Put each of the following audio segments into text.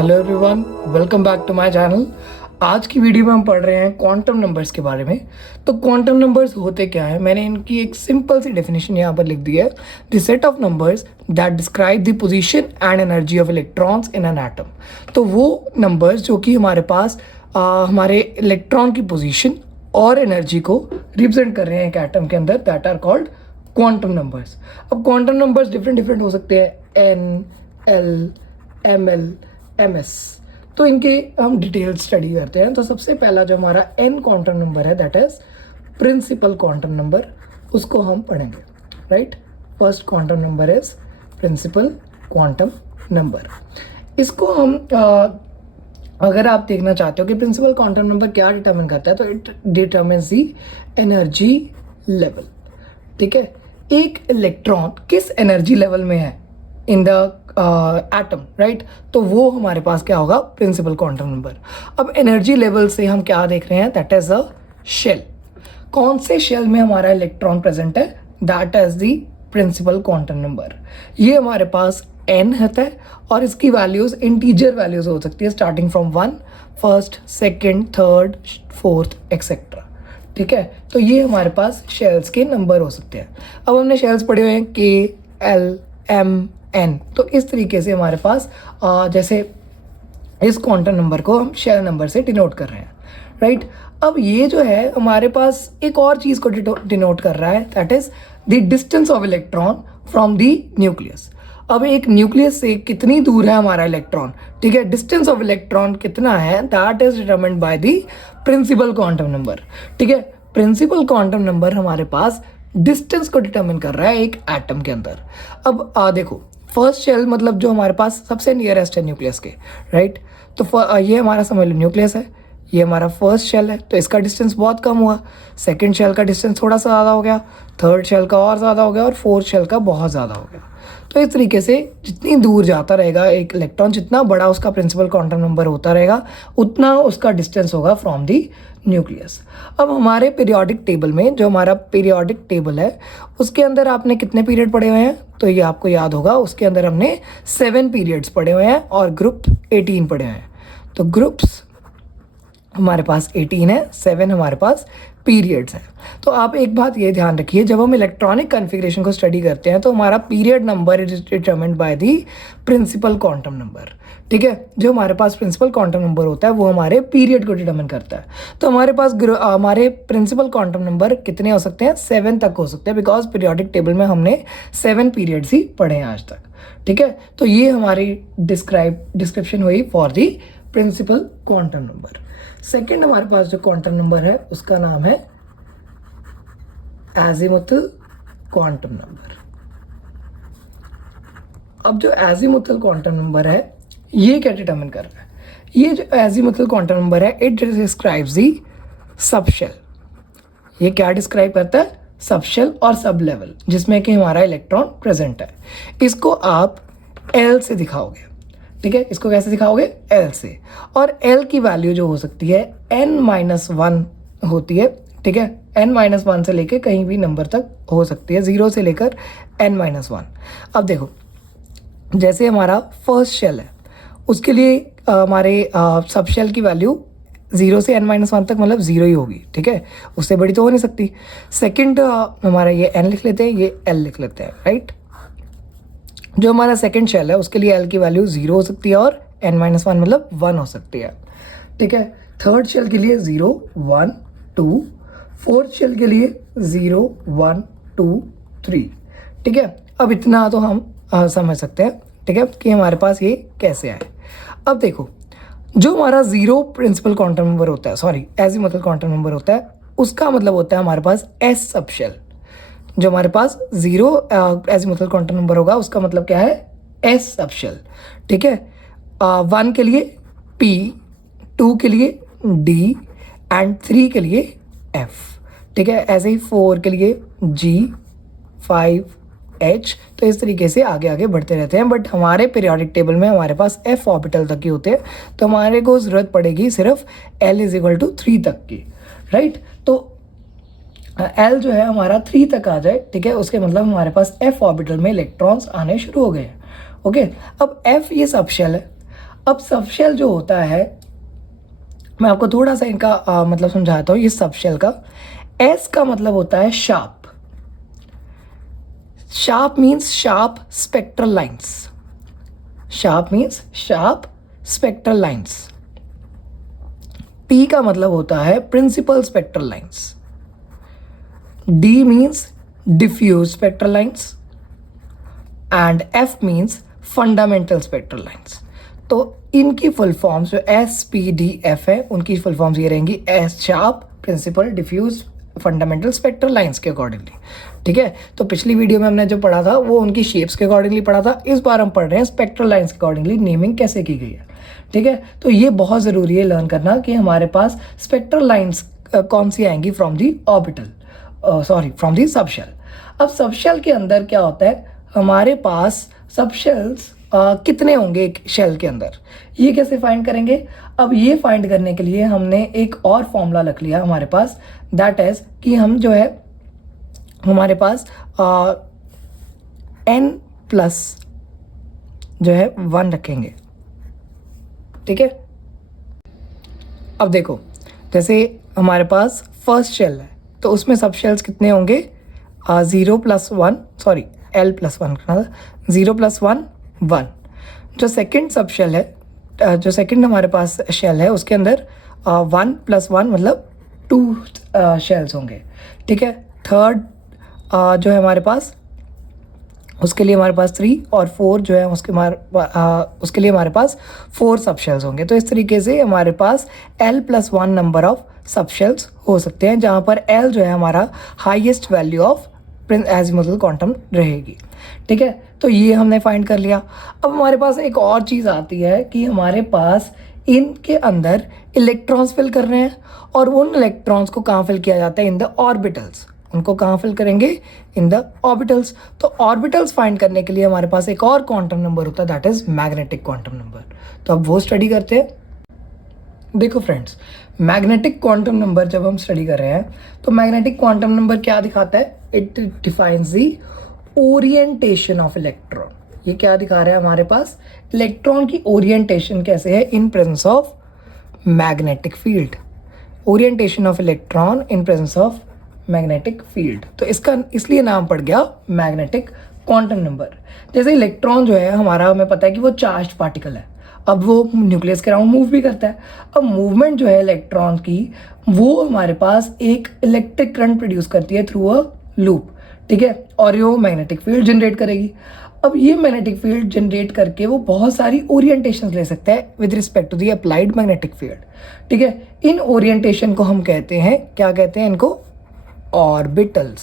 Hello everyone, welcome back to my channel. आज की video में हम पढ़ रहे हैं क्वांटम नंबर्स के बारे में। तो क्वांटम नंबर्स होते क्या है, मैंने इनकी एक सिंपल सी डेफिनेशन यहाँ पर लिख दी है। The set of numbers that describe the position and energy of electrons in an atom. तो वो नंबर्स जो कि हमारे पास हमारे इलेक्ट्रॉन की पोजीशन और एनर्जी को रिप्रेजेंट कर रहे हैं एक एटम के अंदर, that are called quantum numbers. अब क्वांटम नंबर्स डिफरेंट हो सकते हैं, n, l, m l, m s. तो इनके हम डिटेल स्टडी करते हैं। तो सबसे पहला जो हमारा एन क्वांटम नंबर है, that is principal quantum number, उसको हम पढ़ेंगे। Right, first quantum number is principal quantum number. इसको हम अगर आप देखना चाहते हो कि प्रिंसिपल क्वांटम नंबर क्या डिटरमिन करता है, तो it determines the energy level. ठीक है, एक इलेक्ट्रॉन किस एनर्जी लेवल में है इन द एटम, राइट, तो वो हमारे पास क्या होगा, प्रिंसिपल क्वांटम नंबर। अब एनर्जी लेवल से हम क्या देख रहे हैं, दैट इज अ शेल। कौन से शेल में हमारा इलेक्ट्रॉन प्रेजेंट है, that is the principal quantum number. ये हमारे पास n होता है और इसकी वैल्यूज इंटीजर वैल्यूज हो सकती है, starting from 1, first, second, third, fourth etcetera. ठीक है, तो ये हमारे पास शेल्स के नंबर हो सकते हैं। अब हमने शेल्स पढ़े हुए हैं के, एल, एम, एन। तो इस तरीके से हमारे पास जैसे इस क्वांटम नंबर को हम शेल नंबर से डिनोट कर रहे हैं। राइट, अब ये जो है हमारे पास एक और चीज़ को डिनोट कर रहा है, that is the distance of electron from the nucleus. अब एक न्यूक्लियस से कितनी दूर है हमारा इलेक्ट्रॉन, ठीक है, डिस्टेंस ऑफ इलेक्ट्रॉन कितना है, that is determined by the principal quantum number. ठीक है, प्रिंसिपल क्वांटम नंबर हमारे पास डिस्टेंस को डिटरमिन कर रहा है एक एटम के अंदर। अब देखो, फर्स्ट शेल मतलब जो हमारे पास सबसे नियरेस्ट है न्यूक्लियस के, राइट। तो ये हमारा समझ लो न्यूक्लियस है, ये हमारा फर्स्ट शेल है, तो इसका डिस्टेंस बहुत कम हुआ। सेकंड शेल का डिस्टेंस थोड़ा सा ज़्यादा हो गया, थर्ड शेल का और ज़्यादा हो गया, और फोर्थ शेल का बहुत ज़्यादा हो गया। तो इस तरीके से जितनी दूर जाता रहेगा एक इलेक्ट्रॉन, जितना बड़ा उसका प्रिंसिपल क्वांटम नंबर होता रहेगा, उतना उसका डिस्टेंस होगा फ्रॉम दी न्यूक्लियस। अब हमारे पीरियोडिक टेबल में, जो हमारा पीरियोडिक टेबल है, उसके अंदर आपने कितने पीरियड पढ़े हुए हैं, तो ये आपको याद होगा, उसके अंदर हमने 7 पीरियड्स पढ़े हुए हैं और ग्रुप 18 पढ़े हुए हैं। तो ग्रुप्स हमारे पास 18 है, 7 हमारे पास पीरियड्स हैं। तो आप एक बात ये ध्यान रखिए, जब हम इलेक्ट्रॉनिक कॉन्फ़िगरेशन को स्टडी करते हैं तो हमारा period number is determined by the principal quantum number. ठीक है, जो हमारे पास प्रिंसिपल क्वांटम नंबर होता है वो हमारे पीरियड को डिटरमिन करता है। तो हमारे पास हमारे प्रिंसिपल क्वांटम नंबर कितने हो सकते हैं, 7 तक हो सकते हैं, बिकॉज पीरियोडिक टेबल में हमने 7 पीरियड्स ही पढ़े हैं आज तक। ठीक है, तो ये हमारी डिस्क्रिप्शन हुई for the principal quantum number. Second हमारे पास जो क्वांटम नंबर है उसका नाम है एजीमुथल क्वांटम नंबर। अब जो एजीमुथल क्वांटम नंबर है ये क्या डिटरमिन कर रहा है, ये जो एजीमुथल क्वांटम नंबर है, इट डिस्क्राइब्स दी सबशेल। ये क्या डिस्क्राइब करता है, सबशेल और सब लेवल, जिसमें कि हमारा इलेक्ट्रॉन प्रेजेंट है। इसको आप एल से दिखाओगे। ठीक है, इसको कैसे दिखाओगे, एल से। और एल की वैल्यू जो हो सकती है n-1 होती है। ठीक है, n-1 से लेकर कहीं भी नंबर तक हो सकती है, 0 से लेकर n-1। अब देखो, जैसे हमारा फर्स्ट शेल है, उसके लिए हमारे सब शेल की वैल्यू 0 से n-1 तक मतलब 0 ही होगी। ठीक है, उससे बड़ी तो हो नहीं सकती। सेकेंड हमारा ये n लिख लेते हैं, ये l लिख लेते हैं, राइट। जो हमारा सेकंड शेल है उसके लिए एल की वैल्यू 0 हो सकती है और n-1 मतलब 1 हो सकती है। ठीक है, थर्ड शेल के लिए 0, 1, 2, फोर्थ शेल के लिए 0, 1, 2, 3। ठीक है, अब इतना तो हम समझ सकते हैं, ठीक है, कि हमारे पास ये कैसे आए। अब देखो, जो हमारा 0 प्रिंसिपल क्वांटम नंबर होता है, सॉरी एजीमुथल क्वांटम नंबर होता है, उसका मतलब होता है हमारे पास एस सबशेल। जो हमारे पास 0 एजीमुथल क्वांटम नंबर होगा उसका मतलब क्या है, एस सबशेल। ठीक है, 1 के लिए P, 2 के लिए D एंड 3 के लिए F। ठीक है, ऐसे ही 4 के लिए G, 5, H। तो इस तरीके से आगे आगे बढ़ते रहते हैं, बट हमारे पीरियोडिक टेबल में हमारे पास F ऑर्बिटल तक ही होते हैं, तो हमारे को ज़रूरत पड़ेगी सिर्फ L = 3 तक की, राइट। तो L जो है हमारा 3 तक आ जाए, ठीक है, उसके मतलब हमारे पास F ऑर्बिटल में इलेक्ट्रॉन्स आने शुरू हो गए हैं। ओके, अब F ये सबशेल है। अब सबशेल जो होता है, मैं आपको थोड़ा सा इनका मतलब समझाता हूँ। ये सबशेल का एस का मतलब होता है sharp. Sharp means sharp spectral lines. Sharp means sharp spectral lines. P का मतलब होता है principal spectral lines. D means diffuse spectral lines and f means fundamental spectral lines. तो इनकी फुल फॉर्म्स जो एस पी डी एफ है, उनकी full forms ये रहेंगी s sharp, principal, diffuse, fundamental spectral lines के अकॉर्डिंगली। ठीक है, तो पिछली वीडियो में हमने जो पढ़ा था वो उनकी शेप्स के अकॉर्डिंगली पढ़ा था। इस बार हम पढ़ रहे हैं स्पेक्ट्रल लाइन्स के अकॉर्डिंगली नेमिंग कैसे की गई है। ठीक है, तो ये बहुत ज़रूरी है लर्न करना कि हमारे पास स्पेक्ट्रल लाइन्स कौन सी आएंगी from the orbital, from the subshell. अब सबशेल के अंदर क्या होता है, हमारे पास सबशेल्स कितने होंगे एक शेल के अंदर, ये कैसे फाइंड करेंगे। अब ये फाइंड करने के लिए हमने एक और फॉर्मूला रख लिया हमारे पास, दैट इज कि हम जो है हमारे पास n प्लस जो है 1 रखेंगे। ठीक है, अब देखो जैसे हमारे पास फर्स्ट शेल है तो उसमें सब शेल्स कितने होंगे, 0 + 1, सॉरी l + 1, 0 + 1 1। जो सेकंड सब शेल है, जो सेकंड हमारे पास शेल है उसके अंदर 1 + 1 मतलब 2 शेल्स होंगे। ठीक है, थर्ड जो है हमारे पास, उसके लिए हमारे पास 3 और 4 जो है उसके लिए हमारे पास 4 सब शेल्स होंगे। तो इस तरीके से हमारे पास l + 1 नंबर ऑफ सब शेल्स हो सकते हैं, जहाँ पर l जो है हमारा highest value of azimuthal quantum रहेगी। ठीक है, तो ये हमने फाइंड कर लिया। अब हमारे पास एक और चीज़ आती है कि हमारे पास इनके अंदर इलेक्ट्रॉन्स फिल कर रहे हैं, और उन इलेक्ट्रॉन्स को कहाँ फिल किया जाता है, इन द ऑर्बिटल्स। उनको कहाँ फिल करेंगे, इन द ऑर्बिटल्स। तो ऑर्बिटल्स फाइंड करने के लिए हमारे पास एक और क्वांटम नंबर होता है, that is magnetic quantum number. तो अब वो स्टडी करते हैं। देखो फ्रेंड्स, मैग्नेटिक क्वांटम नंबर जब हम स्टडी कर रहे हैं तो मैग्नेटिक क्वांटम नंबर क्या दिखाता है, it defines the orientation of electron. ये क्या दिखा रहा है हमारे पास, इलेक्ट्रॉन की ओरिएंटेशन कैसे है in presence of magnetic field. Orientation of electron in presence of magnetic field, तो इसका इसलिए नाम पड़ गया मैग्नेटिक क्वांटम नंबर। जैसे इलेक्ट्रॉन जो है हमारा, हमें पता है कि वो चार्ज पार्टिकल है, अब वो न्यूक्लियस के अराउंड मूव भी करता है। अब मूवमेंट जो है इलेक्ट्रॉन की, वो हमारे पास एक इलेक्ट्रिक करंट प्रोड्यूस करती है थ्रू अ लूप। ठीक है, और ये मैग्नेटिक फील्ड जनरेट करेगी। अब ये मैग्नेटिक फील्ड जनरेट करके वो बहुत सारी ओरिएंटेशंस ले सकता है with respect to the applied magnetic field. ठीक है, इन ओरिएंटेशन को हम कहते हैं, क्या कहते हैं इनको, orbitals.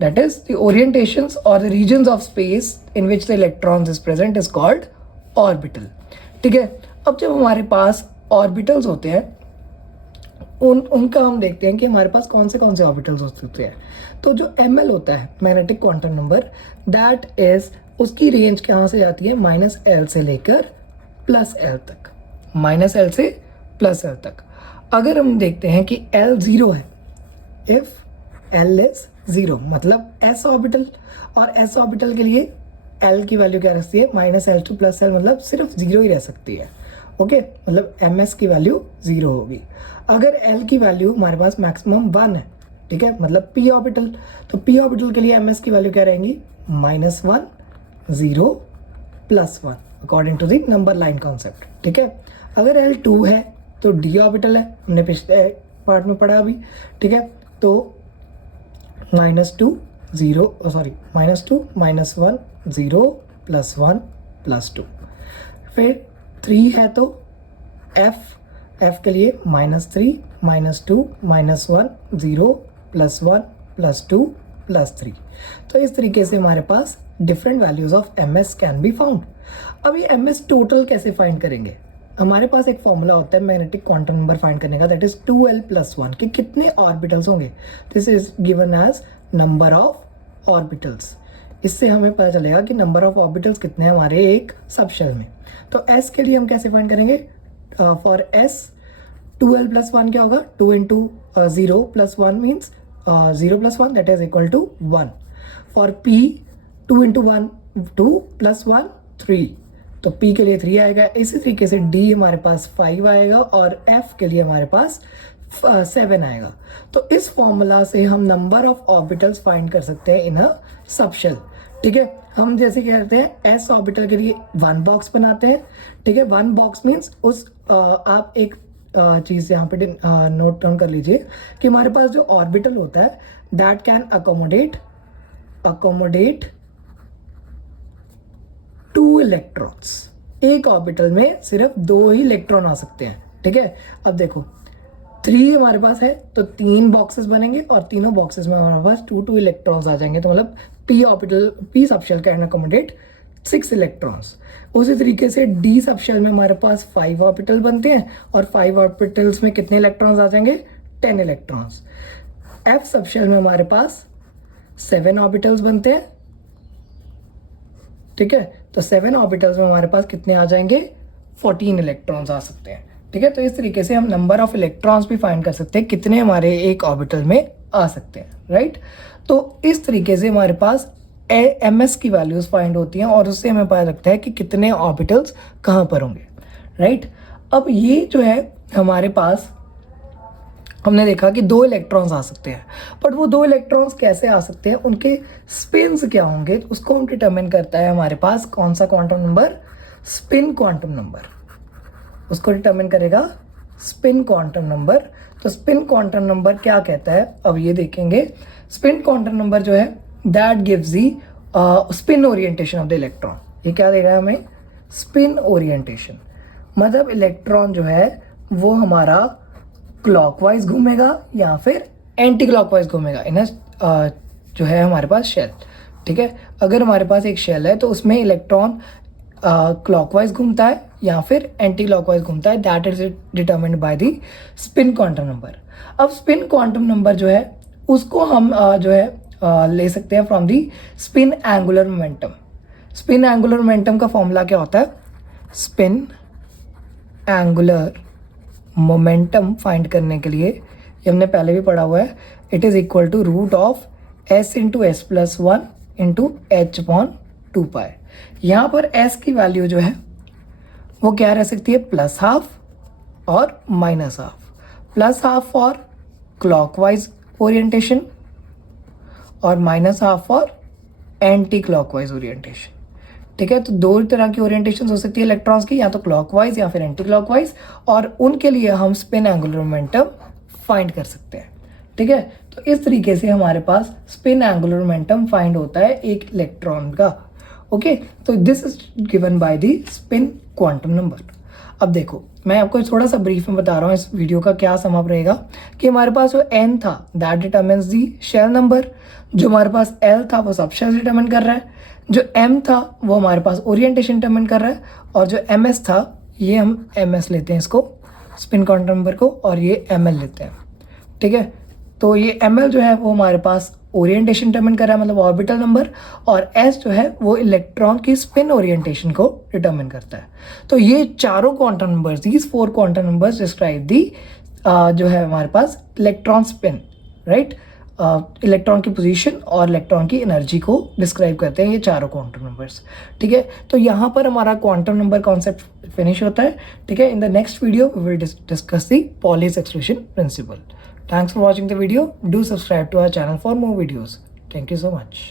That is, the orientations or the regions of space in which the electrons is present is called orbital. ठीक है, अब जब हमारे पास orbitals होते हैं, उनका हम देखते हैं कि हमारे पास कौन से ऑर्बिटल्स होते हैं। तो जो ml होता है magnetic quantum number, that is, उसकी रेंज कहाँ से जाती है, -l से लेकर +l तक, -l से +l तक। अगर हम देखते हैं कि l 0 है, इफ l is 0 मतलब s ऑर्बिटल, और s ऑर्बिटल के लिए l की वैल्यू क्या रहती है, -l to +l, मतलब सिर्फ 0 ही रह सकती है। ओके, मतलब ms की वैल्यू 0 होगी। अगर l की वैल्यू हमारे पास मैक्सिमम 1 है, ठीक है, मतलब p ऑर्बिटल, तो p ऑर्बिटल के लिए ms की वैल्यू क्या रहेंगी, -1 0 +1 according to the number line concept. ठीक है, अगर l 2 है तो d ऑर्बिटल है, हमने पिछले पार्ट में पढ़ा अभी। ठीक है, तो -2 -1 0 +1 +2। फिर 3 है तो f के लिए -3 -2 -1 0 +1 +2 +3। तो इस तरीके से हमारे पास different values of ms can be found. अब ये ms टोटल कैसे फाइंड करेंगे, हमारे पास एक फॉर्मूला होता है मैग्नेटिक क्वांटम नंबर फाइंड करने का, दैट इज 2l + 1 कि कितने ऑर्बिटल्स होंगे। This is given as number of orbitals. इससे हमें पता चलेगा कि नंबर ऑफ ऑर्बिटल्स कितने हैं हमारे एक सबशेल में। तो s के लिए हम कैसे फाइंड करेंगे, फॉर s 2l + 1 क्या होगा, 2 × 0 + 1 means 0 + 1 that is equal to 1। For p 2 × 1 2 + 1 3 तो P के लिए 3 आएगा। इसी तरीके से D हमारे पास 5 आएगा और F के लिए हमारे पास 7 आएगा। तो इस फॉर्मूला से हम नंबर ऑफ ऑर्बिटल्स फाइंड कर सकते हैं इन अ सबशेल। ठीक है, हम जैसे कहते हैं s ऑर्बिटल के लिए 1 बॉक्स बनाते हैं। ठीक है, 1 बॉक्स मीन्स उस आप एक चीज़ यहाँ पे नोट डाउन कर लीजिए कि हमारे पास जो ऑर्बिटल होता है दैट कैन अकोमोडेट 2 इलेक्ट्रॉन्स। एक ऑर्बिटल में सिर्फ 2 ही इलेक्ट्रॉन आ सकते हैं। ठीक है, अब देखो 3 हमारे पास है तो 3 बॉक्सेस बनेंगे और तीनों बॉक्सेस में हमारे पास 2 इलेक्ट्रॉन्स आ जाएंगे। तो मतलब P subshell can accommodate 6 electrons. उसी तरीके से D सबशेल में हमारे पास 5 ऑर्बिटल बनते हैं और 5 ऑर्बिटल्स में कितने इलेक्ट्रॉन्स आ जाएंगे? 10 इलेक्ट्रॉन्स। F सबशेल में हमारे पास 7 ऑर्बिटल्स बनते हैं। ठीक है, तो 7 ऑर्बिटल्स में हमारे पास कितने आ जाएंगे? 14 इलेक्ट्रॉन्स आ सकते हैं। ठीक है, तो इस तरीके से हम नंबर ऑफ इलेक्ट्रॉन्स भी फाइंड कर सकते हैं कितने हमारे एक ऑर्बिटल में आ सकते हैं। राइट, तो इस तरीके से हमारे पास ms की वैल्यूज फाइंड होती हैं और उससे हमें पता लगता है कि कितने ऑर्बिटल्स कहाँ पर होंगे। राइट, अब ये जो है हमारे पास हमने देखा कि 2 इलेक्ट्रॉन्स आ सकते हैं, बट वो 2 इलेक्ट्रॉन्स कैसे आ सकते हैं, उनके स्पिन्स क्या होंगे, उसको हम डिटरमिन करता है हमारे पास कौन सा quantum number? Spin quantum number. उसको डिटरमिन करेगा स्पिन क्वांटम नंबर। तो स्पिन क्वांटम नंबर क्या कहता है, अब ये देखेंगे। स्पिन क्वांटम नंबर जो है that gives the spin orientation of the electron. ये क्या दे रहा है हमें? Spin orientation. मतलब इलेक्ट्रॉन जो है वो हमारा क्लॉकवाइज घूमेगा या फिर एंटी क्लॉकवाइज घूमेगा इन जो है हमारे पास शेल। ठीक है, अगर हमारे पास एक शेल है तो उसमें इलेक्ट्रॉन क्लॉकवाइज घूमता है या फिर एंटी क्लॉकवाइज घूमता है, that is determined by the spin quantum number. अब स्पिन क्वांटम नंबर जो है उसको हम जो है ले सकते हैं from the spin angular momentum. Spin angular momentum का फॉर्मूला क्या होता है? स्पिन एंगुलर मोमेंटम फाइंड करने के लिए, ये हमने पहले भी पढ़ा हुआ है, it is equal to root of s into s plus 1 into h upon 2 pi. यहाँ पर s की वैल्यू जो है वो क्या रह सकती है? +½ और -½ +½ फॉर क्लॉकवाइज ओरिएंटेशन और -½ फॉर एंटी क्लॉकवाइज ओरिएंटेशन। ठीक है, तो 2 तरह की ओरिएंटेशन हो सकती है इलेक्ट्रॉन्स की, या तो क्लॉकवाइज या फिर एंटी क्लॉकवाइज, और उनके लिए हम स्पिन एंगुलर मोमेंटम फाइंड कर सकते हैं। ठीक है, तो इस तरीके से हमारे पास स्पिन एंगुलर मोमेंटम फाइंड होता है एक इलेक्ट्रॉन का। ओके, तो this is given by the spin quantum number. अब देखो मैं आपको थोड़ा सा ब्रीफ में बता रहा हूँ इस वीडियो का क्या सम अप रहेगा कि हमारे पास जो n था that determines the shell number, जो हमारे पास l था वो सबशेल डिटरमिन कर रहा है, जो m था वो हमारे पास ओरिएंटेशन डिटरमिन कर रहा है, और जो ms था ये हम ms लेते हैं इसको स्पिन क्वांटम नंबर को, और ये ml लेते हैं। ठीक है, तो ये ml जो है वो हमारे पास ओरिएंटेशन डिटरमिन कर रहा है, मतलब ऑर्बिटल नंबर, और s जो है वो इलेक्ट्रॉन की स्पिन ओरिएंटेशन को डिटरमिन करता है। तो ये चारों quantum numbers, these 4 quantum numbers describe the जो है हमारे पास इलेक्ट्रॉन स्पिन। राइट, इलेक्ट्रॉन की पोजीशन और इलेक्ट्रॉन की एनर्जी को डिस्क्राइब करते हैं ये चारों क्वांटम नंबर्स। ठीक है, तो यहाँ पर हमारा क्वांटम नंबर कॉन्सेप्ट फिनिश होता है। ठीक है, in the next video we will discuss the Pauli's exclusion principle. Thanks for watching the video. Do subscribe to our channel for more videos. Thank you so much.